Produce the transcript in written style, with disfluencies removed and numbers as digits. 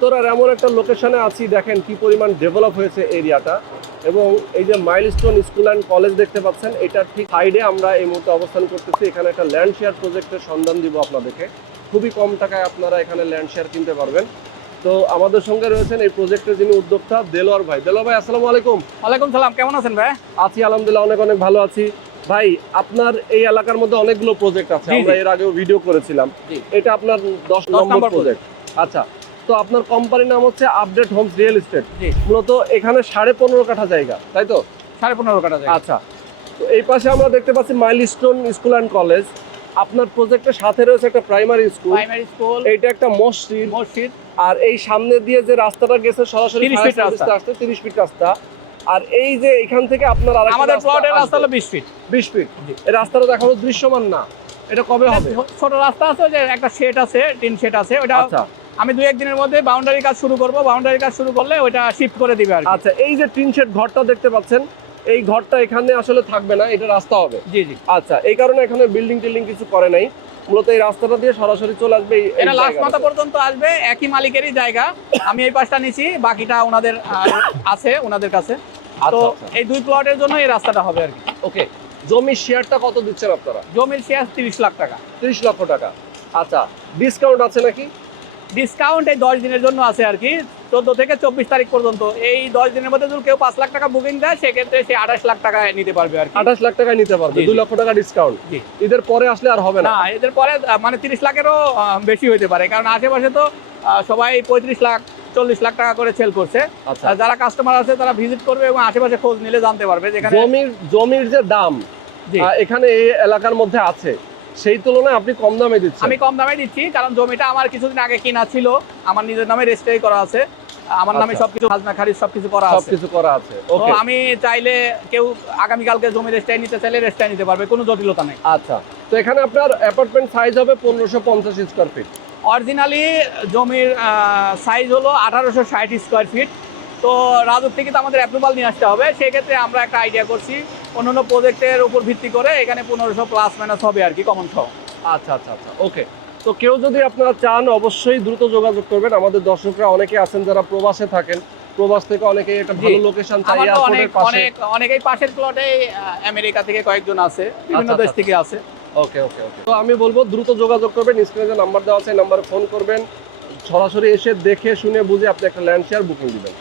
উত্তরার এমন একটা লোকেশনে আছি, দেখেন কি পরিমাণ ডেভেলপ হয়েছে এরিয়াটা। এবং এই যে মাইলস্টোন স্কুল অ্যান্ড কলেজ দেখতে পাচ্ছেন, এটার ঠিক সাইডে আমরা এই মুহূর্তে অবস্থান করতেছি। এখানে একটা ল্যান্ড শেয়ার প্রজেক্টের সন্ধান দিব আপনাদেরকে। খুবই কম টাকায় আপনারা এখানে ল্যান্ড শেয়ার কিনতে পারবেন। তো আমাদের সঙ্গে রয়েছেন এই প্রজেক্টের যিনি উদ্যোক্তা, দেলোয়ার ভাই। দেলোয়ার ভাই, আসসালামু আলাইকুম। ওয়ালাইকুম সালাম, কেমন আছেন ভাই? আছি আলহামদুলিল্লাহ, অনেক অনেক ভালো আছি। ভাই, আপনার এই এলাকার মধ্যে অনেকগুলো প্রজেক্ট আছে, আমরা এর আগেও ভিডিও করেছিলাম। এটা আপনার 10 নম্বর প্রজেক্ট। আচ্ছা, তো আপনার কোম্পানির নাম হচ্ছে আপডেট হোমস রিয়েল এস্টেট। মূলত এখানে 15.5 কাঠা জায়গা, তাই তো? 15.5 কাঠা জায়গা। আচ্ছা, তো এই পাশে আমরা দেখতে পাচ্ছি মাইলস্টোন স্কুল অ্যান্ড কলেজ। আপনার প্রজেক্টের সাথে রয়েছে একটা প্রাইমারি স্কুল। এইটা একটা মসজিদ। আর এই সামনে দিয়ে যে রাস্তাটা গেছে সরাসরি 30 ফিট রাস্তা। আর এই যে এখান থেকে আপনার আমাদের প্লটের রাস্তা হলো 20 ফিট। 20 ফিট। এই রাস্তাটা দেখানো দৃশ্যমান না, এটা কবে হবে? ছোট রাস্তা আছে, যে একটা শেড আছে, টিন শেড আছে, ওটা আমি 2-1 দিনের মধ্যে বাউন্ডারি কাজ শুরু করব। বাউন্ডারি কাজ শুরু করলে ওটা শিফট করে দিবে আর কি। আচ্ছা, এই যে টিন শেড ঘরটা দেখতে পাচ্ছেন, এই ঘরটা এখানে আসলে থাকবে না, এটা রাস্তা হবে। জি জি। আচ্ছা, এই কারণে এখানে বিল্ডিং কিছু করে নাই, মূলত এই রাস্তাটা দিয়ে সরাসরি চলে আসবে। এটা লাস্ট মাথা পর্যন্ত আসবে, একই মালিকেরই জায়গা। আমি এই পাশটা নিছি, বাকিটা ওনাদের আছে ওনাদের কাছে। তো এই 2 প্লটের জন্য এই রাস্তাটা হবে আর কি। ওকে, জমির শেয়ারটা কত দিচ্ছেন আপনারা? জমির শেয়ার 30 লাখ টাকা। 30 লক্ষ টাকা। আচ্ছা, ডিসকাউন্ট আছে নাকি? ডিসকাউন্ট এই 10 দিনের জন্য আছে আর কি, 14 থেকে 24 তারিখ পর্যন্ত। এই 10 দিনের মধ্যে যদি কেউ 5 লাখ টাকা বুকিং দেয়, সেক্ষেত্রে সে 28 লাখ টাকায় নিতে পারবে আর কি। 28 লাখ টাকায় নিতে পারবে, 2 লক্ষ টাকা ডিসকাউন্ট। ঈদের পরে আসলে আর হবে না? না, এদের পরে মানে 30 লাখেরও বেশি হইতে পারে, কারণ আশেপাশে তো সবাই 35 লাখ 40 লাখ টাকা করে সেল করছে। যারা কাস্টমার আছে তারা ভিজিট করবে এবং আশেপাশে খোঁজ নিলে জানতে পারবে যেখানে জমির যে দাম এখানে এই এলাকার মধ্যে আছে, সেই তুলনায় আপনি কম দামে দিচ্ছেন। আমি কম দামে দিচ্ছি, কারণ জমিটা আমার কিছুদিন আগে কিনা ছিল, আমার নিজের নামে রেজিস্ট্রি করা আছে, আমার নামে সবকিছু খাজনা খারিজ সবকিছু করা আছে। ওকে, আমি চাইলে কেউ আগামী কালকে জমি রেজিস্ট্রি নিতে চাইলে রেজিস্ট্রি নিতে পারবে, কোনো জটিলতা নেই। আচ্ছা, তো এখানে আপনার অ্যাপার্টমেন্ট সাইজ হবে 1550 স্কয়ার ফিট। অরিজিনালি জমির সাইজ হলো 1860 স্কয়ার ফিট। তো রাজুক থেকে তো আমাদের অ্যাপ্রুভাল নিয়ে আসতে হবে, সেই ক্ষেত্রে আমরা একটা আইডিয়া করছি অন্যান্য প্রজেক্টের উপর ভিত্তি করে এখানে 1500 প্লাস মাইনাস হবে আর কি, কমন সহ। আচ্ছা, ওকে। তো কেউ যদি আপনারা চান, অবশ্যই দ্রুত যোগাযোগ করবেন। আমাদের দর্শকরা অনেকে আছেন যারা প্রবাসে থাকেন, প্রবাস থেকে অনেকে একটা ভালো লোকেশন চাই, এয়ারপোর্টের পাশে। অনেকেই পাশের প্লটে আমেরিকা থেকে কয়েকজন আছে, বিভিন্ন দেশ থেকে আছে। ওকে। তো আমি বলবো দ্রুত যোগাযোগ করবেন, স্ক্রিনে যে নাম্বার দেওয়া আছে এই নাম্বারে ফোন করবেন, সরাসরি এসে দেখে শুনে বুঝে আপনি একটা ল্যান্ড শেয়ার বুকিং দিবেন।